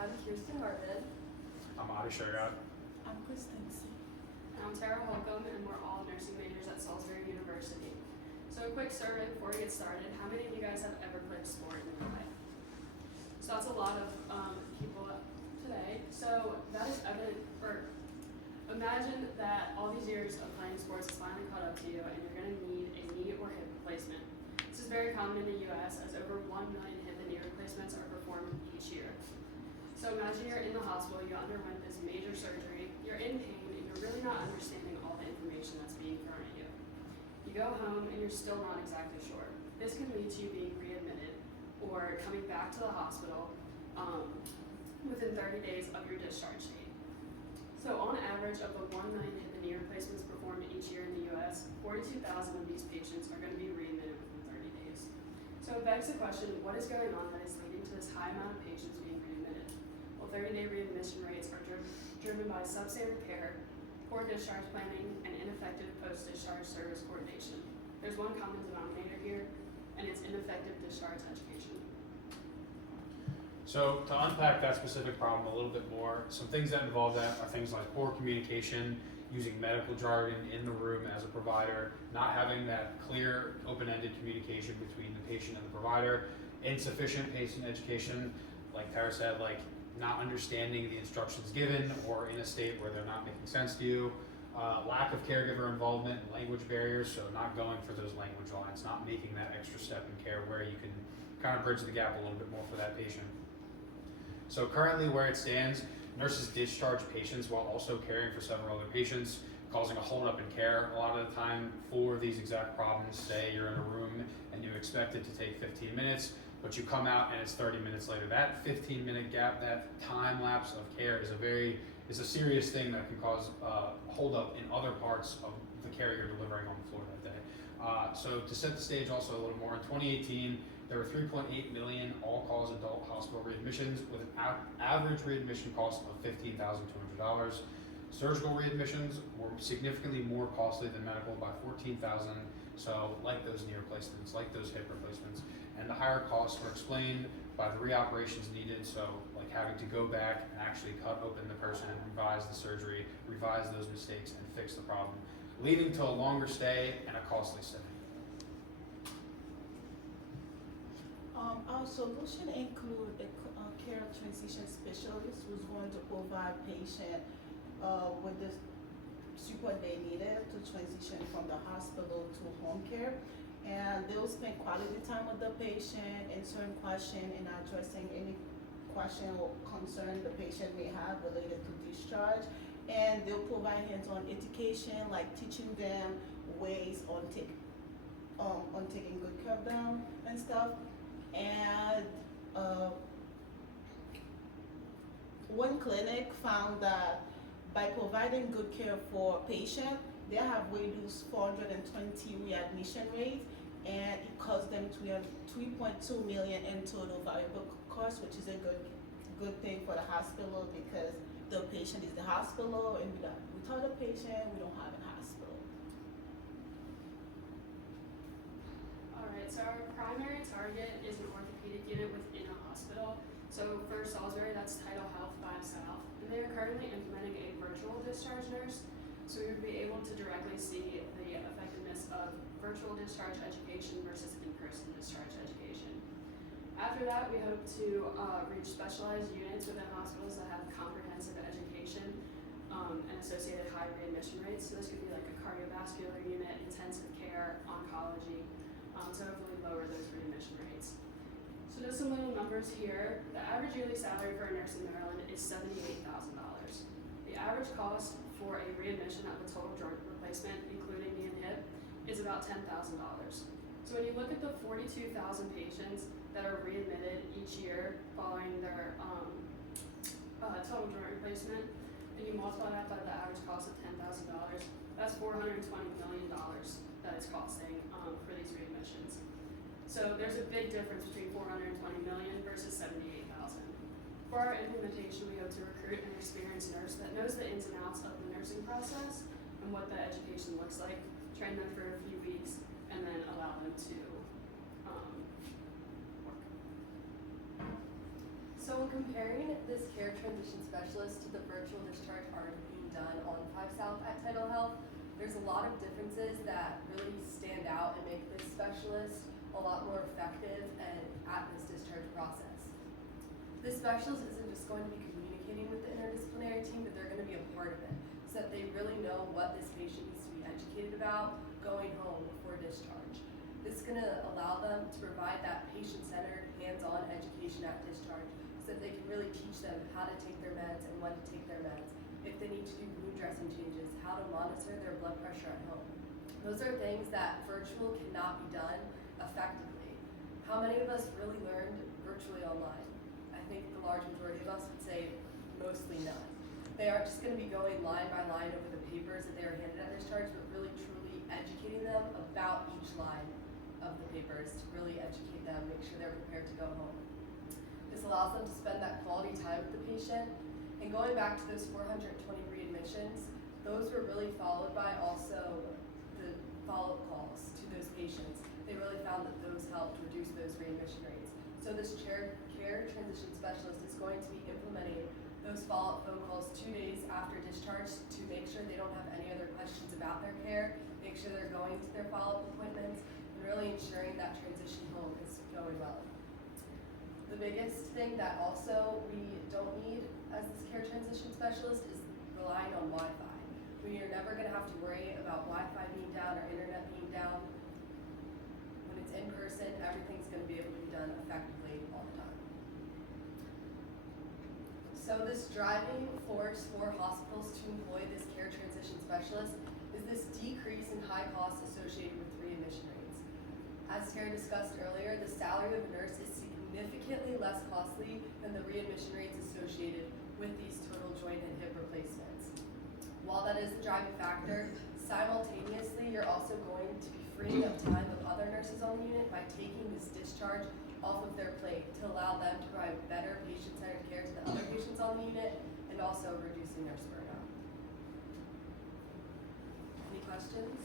I'm Kiersten. I'm Aristides. I'm Christencie. And I'm Tara Holcomb, and we're all nursing majors at Salisbury University. So a quick survey before we get started. How many of you guys have ever played sport in your life? So that's a lot of people today. So that is evident, or imagine that all these years of playing sports has finally caught up to you and you're going to need a knee or hip replacement. This is very common in the US as over 1 million hip and knee replacements are performed each year. So imagine you're in the hospital, you underwent this major surgery, you're in pain, and you're really not understanding all the information that's being thrown at you. You go home and you're still not exactly sure. This can lead to you being readmitted or coming back to the hospital within 30 days of your discharge date. So on average, of the 1 million hip and knee replacements performed each year in the US, 42,000 of these patients are going to be readmitted within 30 days. So it begs the question, what is going on that is leading to this high amount of patients being readmitted? Well, 30-day readmission rates are driven by substandard care, poor discharge planning, and ineffective post-discharge service coordination. There's one common denominator here, and it's ineffective discharge education. So to unpack that specific problem a little bit more, some things that involve that are things like poor communication, using medical jargon in the room as a provider, not having that clear, open-ended communication between the patient and the provider, insufficient patient education, like Tara said, like not understanding the instructions given or in a state where they're not making sense to you, lack of caregiver involvement and language barriers, so not going for those language lines, not making that extra step in care where you can kind of bridge the gap a little bit more for that patient. So currently where it stands, nurses discharge patients while also caring for several other patients, causing a holdup in care a lot of the time for these exact problems. Say you're in a room and you expect it to take 15 minutes, but you come out and it's 30 minutes later. That 15-minute gap, that time lapse of care is a serious thing that can cause holdup in other parts of the care you're delivering on the floor that day. So to set the stage also a little more, in 2018, there were 3.8 million all-cause adult hospital readmissions with an average readmission cost of $15,200. Surgical readmissions were significantly more costly than medical by $14,000. So like those knee replacements, like those hip replacements, and the higher costs were explained by the reoperations needed. So like having to go back and actually cut open the person and revise the surgery, revise those mistakes, and fix the problem, leading to a longer stay and a costly stay. Our solution include a care transition specialist who's going to provide patient with the support they needed to transition from the hospital to home care. And they'll spend quality time with the patient, answering questions and addressing any question or concern the patient may have related to discharge. And they'll provide hands-on education, like teaching them ways on taking good care of them and stuff. And one clinic found that by providing good care for patients, they have reduced 420 readmission rates, and it cost them 3.2 million in total variable cost, which is a good thing for the hospital because the patient is the hospital, and without the patient, we don't have a hospital. Alright, so our primary target is an orthopedic unit within a hospital. So for Salisbury, that's Title Health 5 South. And they are currently implementing a virtual discharge nurse. So we would be able to directly see the effectiveness of virtual discharge education versus in-person discharge education. After that, we hope to reach specialized units within hospitals that have comprehensive education and associated high readmission rates. So this could be like a cardiovascular unit, intensive care, oncology, to hopefully lower those readmission rates. So just some little numbers here. The average yearly salary for a nurse in Maryland is $78,000. The average cost for a readmission of a total joint replacement, including knee and hip, is about $10,000. So when you look at the 42,000 patients that are readmitted each year following their total joint replacement, and you multiply that by the average cost of $10,000, that's $420 million that it's costing for these readmissions. So there's a big difference between $420 million versus $78,000. For our implementation, we hope to recruit an experienced nurse that knows the ins and outs of the nursing process and what the education looks like, train them for a few weeks, and then allow them to work. So So in comparing this care transition specialist to the virtual discharge already being done on 5 South at Tidal Health, there's a lot of differences that really stand out and make this specialist a lot more effective and at this discharge process. This specialist isn't just going to be communicating with the interdisciplinary team, but they're going to be a part of it, so that they really know what this patient needs to be educated about going home before discharge. This is going to allow them to provide that patient-centered, hands-on education at discharge, so that they can really teach them how to take their meds and when to take their meds, if they need to do wound dressing changes, how to monitor their blood pressure at home. Those are things that virtual cannot be done effectively. How many of us really learned virtually online? I think the large majority of us would say mostly none. They aren't just going to be going line by line over the papers that they are handed at discharge, but really truly educating them about each line of the papers to really educate them, make sure they're prepared to go home. This allows them to spend that quality time with the patient. And going back to those 420 readmissions, those were really followed by also the follow-up calls to those patients. They really found that those helped reduce those readmission rates. So this care transition specialist is going to be implementing those follow-up phone calls 2 days after discharge to make sure they don't have any other questions about their care, make sure they're going to their follow-up appointments, and really ensuring that transition home is going well. The biggest thing that also we don't need as this care transition specialist is relying on Wi-Fi. We are never going to have to worry about Wi-Fi being down or internet being down. When it's in person, everything's going to be able to be done effectively all the time. So this driving force for hospitals to employ this care transition specialist is this decrease in high costs associated with readmission rates. As Tara discussed earlier, the salary of a nurse is significantly less costly than the readmission rates associated with these total joint and hip replacements. While that is the driving factor, simultaneously you're also going to be freeing up time of other nurses on the unit by taking this discharge off of their plate to allow them to provide better patient-centered care to the other patients on the unit and also reducing nurse burnout. Any questions?